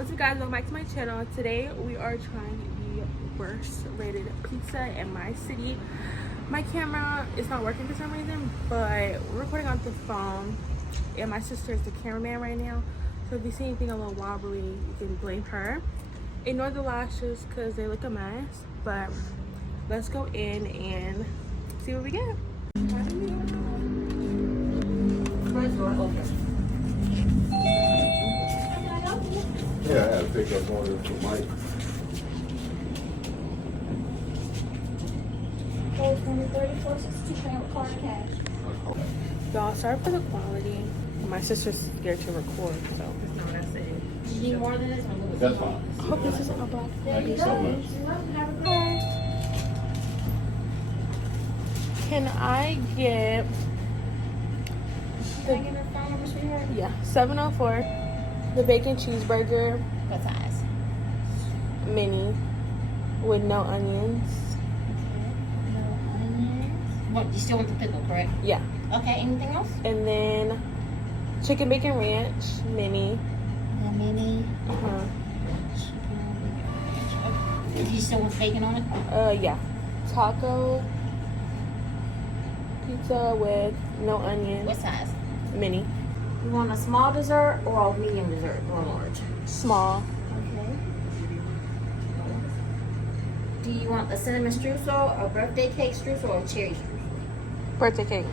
What's up guys, welcome back to my channel. Today we are trying the worst rated pizza in my city. My camera is not working for some reason, but we're recording on the phone and my sister is the cameraman right now. So if you see anything a little wobbly, you can blame her. Ignore the lashes because they look a mess, but let's go in and see what we get. First door open. Yeah, I had to pick up order for Mike. Y'all, sorry for the quality. My sister's scared to record, so No, that's it. You need more than this? That's fine. I hope this isn't a black. Thank you so much. Can I get the, yeah, 704, the bacon cheeseburger What size? mini with no onions? No onions. What, you still want the pickle, correct? Yeah. Okay, anything else? And then chicken bacon ranch mini. The mini. Uh-huh. Do you still want bacon on it? Yeah. Taco pizza with no onions. What size? Mini. You want a small dessert or a medium dessert or large? Small. Okay. Do you want a cinnamon streusel, a birthday cake streusel, or a cherry streusel? Birthday cake.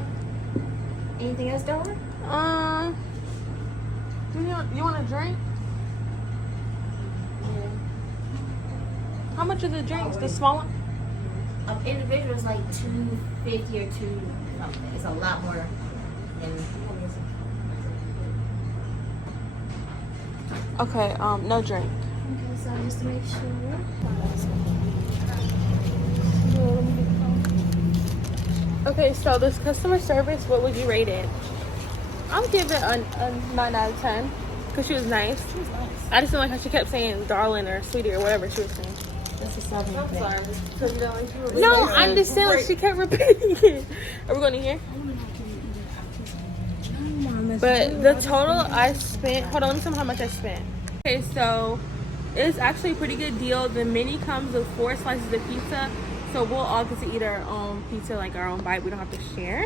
Anything else, darling? You want a drink? Yeah. How much are the drinks? The small one? Individual is like $2.50 or $2 something. It's a lot more than. Okay, no drink. Okay, so just to make sure. Okay, so this customer service, what would you rate it? I'll give it a 9 out of 10 because she was nice. She was nice. I just didn't like how she kept saying darling or sweetie or whatever she was saying. That's a southern thing. No, I understand. Like, she kept repeating it. Are we going to hear? But the total I spent, hold on, let me tell you how much I spent. Okay, so it's actually a pretty good deal. The mini comes with 4 slices of pizza, so we'll all get to eat our own pizza, like our own bite. We don't have to share.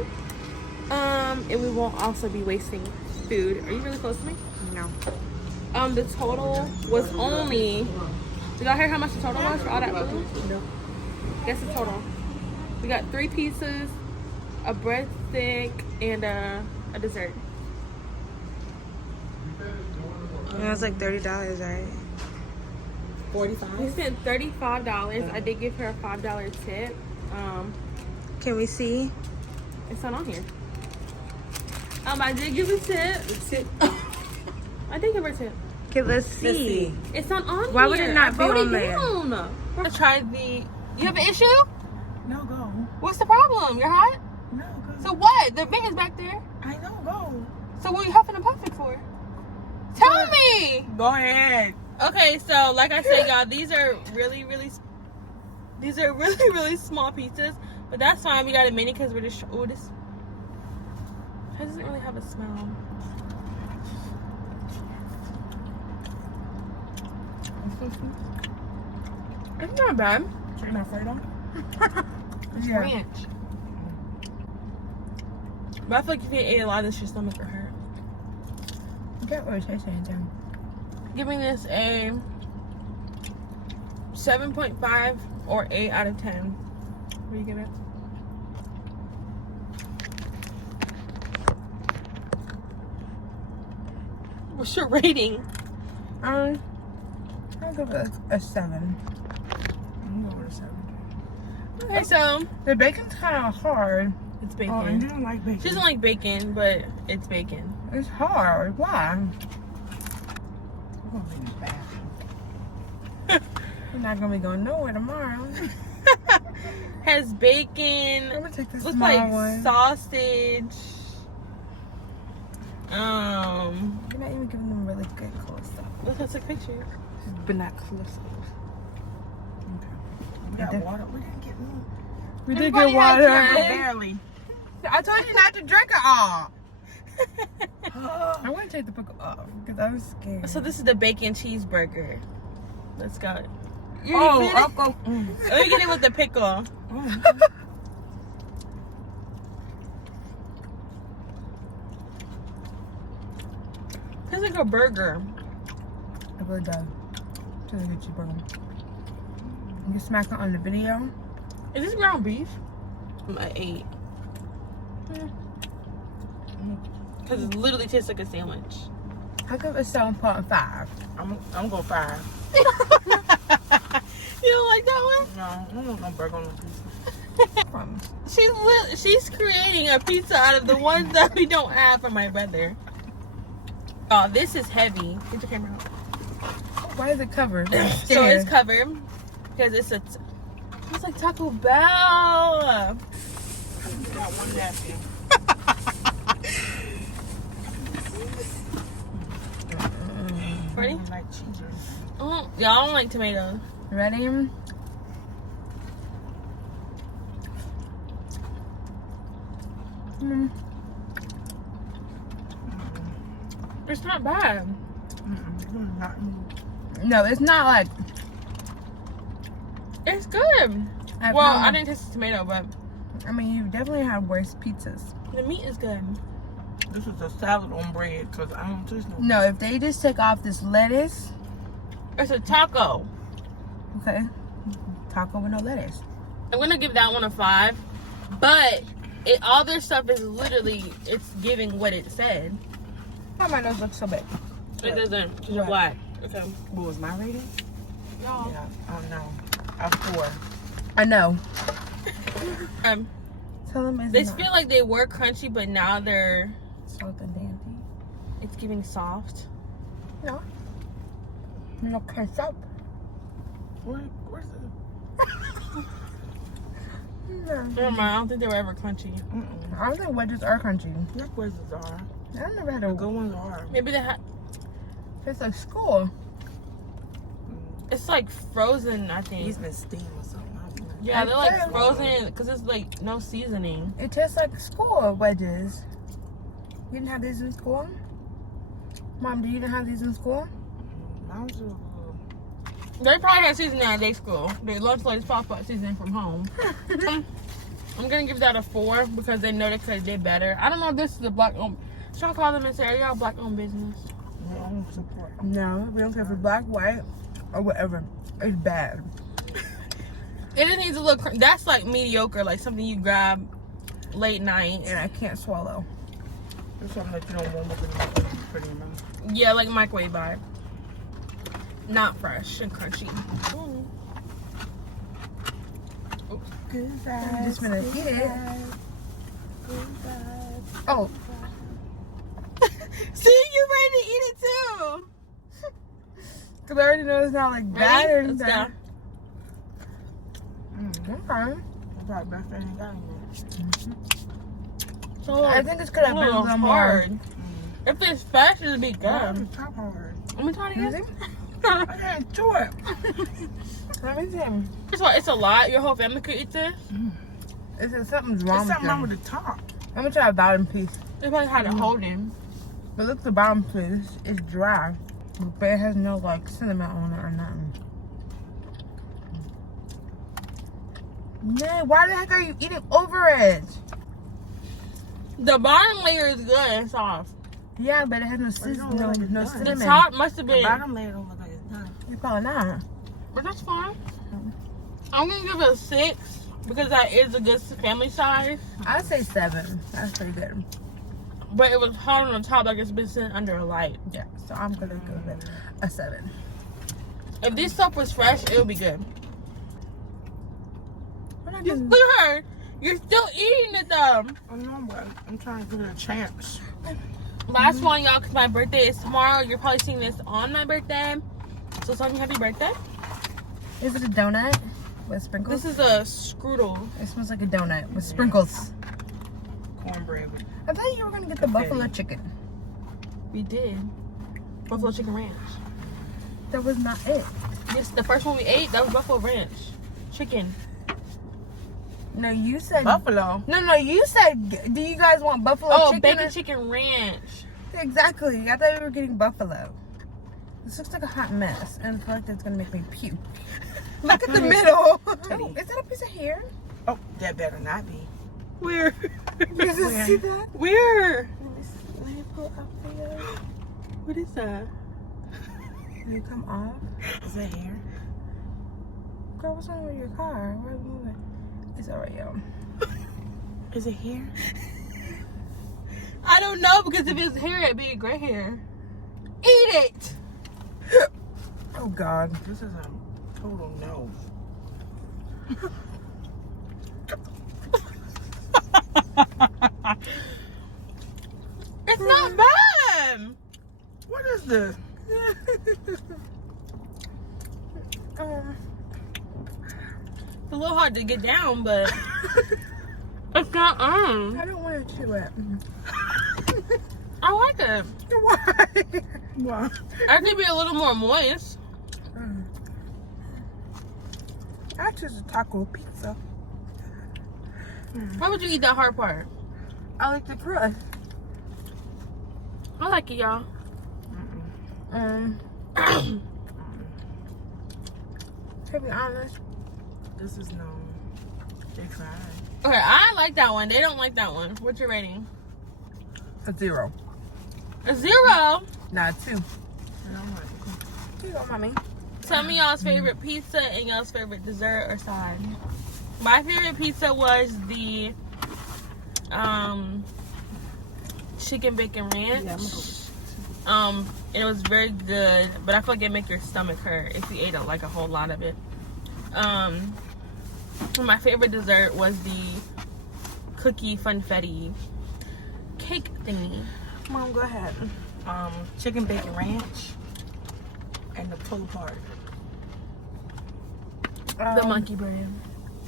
And we won't also be wasting food. Are you really close to me? No. The total was only, did y'all hear how much the total was for all that food? No. Guess the total. We got 3 pizzas, a breadstick, and a dessert. Yeah, it's like $30, right? 45. We spent $35. I did give her a $5 tip. Can we see? It's not on here. I did give a tip. I did give her a tip. Okay, let's see. It's not on here. Why would it not be wrote on it there? down. I tried the. You have an issue? No, go. What's the problem? You're hot. No, go. So what? The vent is back there. I know, go. So what are you huffing and puffing for? Tell me. Go ahead. Okay, so like I said, y'all, these are really small pizzas, but that's fine. We got a mini because we're just. Oh, this. It doesn't really have a smell. It's not bad. Chicken Alfredo? It's Yeah. ranch. But I feel like if you ate a lot of this, your stomach would hurt. You can't really taste anything. Giving this a 7.5 or 8 out of 10. What do you give it? What's your rating? I'll give it a 7. I'm going with a 7. Okay, so The bacon's kind of hard. it's Oh, bacon. and you don't like bacon. She doesn't like bacon, but it's bacon. It's hard. Why? You're not gonna be going nowhere tomorrow. Has bacon. I'm gonna take this Looks small like one. sausage. You're not even giving them really good close stuff. Let's take pictures. But not close stuff. Okay. We got water. We didn't get We did get water. Barely. I told you not to drink it all. I want to take the pickle off because I was scared. So this is the bacon cheeseburger. Let's go. I'll go. Let me get it with the pickle. Tastes like a burger. It really does. It's like a cheeseburger. You smack it on the video. Is this ground beef? I'm at 8. Because it literally tastes like a sandwich. How come it's 7.5? I'm going 5. You don't like that one? No, I don't want no burger on the pizza. She's creating a pizza out of the ones that we don't have for my brother. Oh, this is heavy. Get your camera out. Why is it covered? So it's covered because it's like Taco Bell. Got one napkin. Ready? I like cheese. Oh, y'all don't like tomatoes. Ready? It's not bad. No, it's not like. It's good. I didn't taste the tomato, but I mean, you definitely have worse pizzas. the meat is good. This is a salad on bread because I don't taste no. No, if they just take off this lettuce, It's a taco. okay, taco with no lettuce. I'm gonna give that one a 5, but all their stuff is literally it's giving what it said. Why my nose looks so big? It doesn't. Because you're What? black. Okay. What was my rating? Y'all. Yeah, I don't know. I'm 4. I know. Tell them it's They not. feel like they were crunchy, but now they're. Salt and dandy. It's giving soft. No. No ketchup. Where's it? No. Never mind. I don't think they were ever crunchy. I don't think wedges are crunchy. Your quizzes are. I never had The a good ones are. Maybe they had. It's like school. It's like frozen, I think. He's been steam or something. I don't know. Yeah, they're like Okay. frozen because it's like no seasoning. It tastes like school wedges. You didn't have these in school? Mom, you didn't have these in school? Mine's are They probably had seasoning at their school. Their lunch ladies probably bought seasoning from home. I'm gonna give that a 4 because they know they could have did better. I don't know if this is the black owned. Should I call them and say, are y'all black owned business? I don't support. No, we don't care if it's black, white, or whatever. It's bad. It just needs a little. That's like mediocre, like something you grab late night. And I can't swallow. It's something that you don't want with the pretty much. Yeah, like microwave vibe. Not fresh and crunchy. Good I'm just gonna eat it. Oh, See, you're ready to eat it too. because I already know it's not like bad Ready? or Let's anything. go. Okay. It's like best thing you got in So I think it's could have been a little more. hard. If it's fresh, it'll be there. good. It's top hard. Let me try it You again. see? I can't do it. Let me see. First of all, it's a lot. Your whole family could eat this. Something's wrong There's something wrong with with the top. them. I'm gonna try a bottom piece. They probably had it holding. But look, the bottom piece is dry. But it has no like cinnamon on it or nothing. Man, why the heck are you eating over it? The bottom layer is good and soft. Yeah, but it has no don't seasoning, look like it's no done. The cinnamon. top must have The been, bottom layer don't look like it's done. It's probably not. but that's fine. I'm gonna give it a 6 because that is a good family size. I'd say 7. That's pretty good. But it was hard on the top, like it's been sitting under a light. Yeah, so I'm gonna give it a 7. If this stuff was fresh, it would be good. What I Look just, at her. You're still eating it though. I know, but I'm trying to give it a chance. Last one, y'all, because my birthday is tomorrow. You're probably seeing this on my birthday. So, Sonia, happy birthday. is it a donut with sprinkles? This is a strudel. It smells like a donut with sprinkles. Cornbread with I thought you were gonna get the buffalo chicken. We did. Buffalo chicken ranch. That was not it. Yes, the first one we ate, that was buffalo ranch. Chicken. No, you said Buffalo. No, you said. Do you guys want buffalo Oh, chicken? bacon or- chicken ranch. Exactly. I thought we were getting buffalo. This looks like a hot mess, and I feel like that's gonna make me puke. Look at the middle. Oh, is that a piece of hair? Oh, that better not be. Where? You just see that? Where? Let me see. Let me pull it up for you. What is that? Can you come off? Is that hair? Girl, what's wrong with your car? Why are you moving? It's alright, y'all. Is it hair? I don't know, because if it's hair, it'd be gray hair. Eat it! Oh God. This is a total no. It's not bad! What is this? It's a little hard to get down, but it's not I don't want to chew it. I like it. Why? Wow. I think be a little more moist. I choose a taco pizza. Why would you eat that hard part? I like the crust. I like it, y'all. To be honest, This is no. They tried. Okay, I like that one. They don't like that one. What's your rating? a 0. A 0. Nah, 2. I don't like it. Here you go, mommy. Tell me y'all's favorite pizza and y'all's favorite dessert or side. My favorite pizza was the chicken bacon ranch. Yeah, I'm gonna go. It was very good, but I feel like it make your stomach hurt if you ate like a whole lot of it. My favorite dessert was the cookie funfetti cake thingy. Mom, go ahead. Chicken bacon ranch and the pull apart. The monkey bread.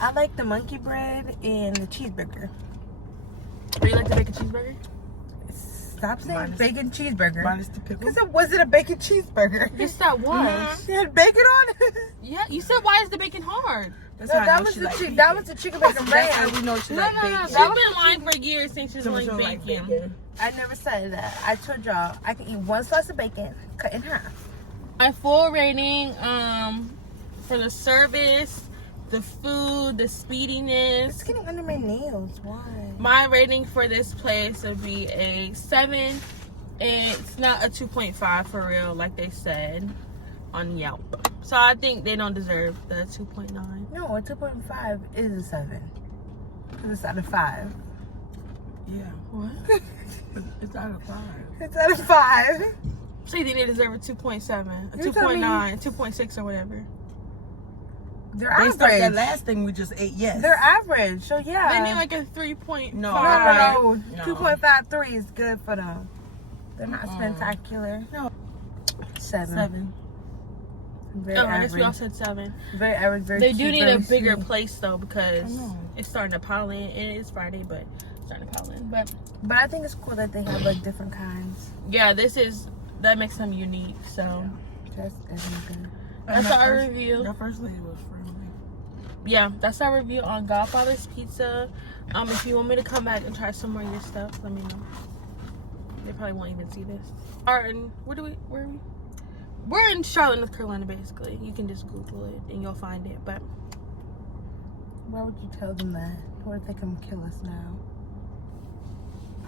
I like the monkey bread and the cheeseburger. Do you like the bacon cheeseburger? Stop saying Minus- bacon cheeseburger. Minus the pickle. Because it wasn't a bacon cheeseburger. Yes, that was. It had bacon on it. Yeah, you said why is the bacon hard? That's No, how I that know was she the like bacon. that was the chicken bacon That's how ranch. we know she No, like no, no, bacon. She's that was been lying for years since she's Someone like don't bacon. I never said that. I told y'all I can eat one slice of bacon cut in half. My full rating for the service, the food, the speediness. It's getting under my nails. Why? My rating for this place would be a 7. It's not a 2.5 for real, like they said on Yelp. So I think they don't deserve the 2.9. No, a 2.5 is a 7. Because it's out of 5. Yeah. What? But it's out of 5. It's out of 5. So you think they deserve a 2.7, a You're telling 2.9, 2.6 or whatever? They're Based off that average. last thing we just ate, yes. They're average. So yeah. They need like a 3.5. No. No. No. 2.53 is good for them. They're not spectacular. No. 7. Very Oh, I guess we all average. said 7. Very average. Very They cheap, do need very a bigger sweet. place though, because I know. it's starting to pile in. And it is Friday, but it's starting to pile in. But But I think it's cool that they have like different kinds. yeah, that makes them unique. So That's definitely good. that's our review. Your first lady was friendly. Yeah, that's our review on Godfather's Pizza. If you want me to come back and try some more of your stuff, let me know. They probably won't even see this. And where are we? We're in Charlotte, North Carolina, basically. You can just Google it and you'll find it. But Why would you tell them that? What if they come kill us now?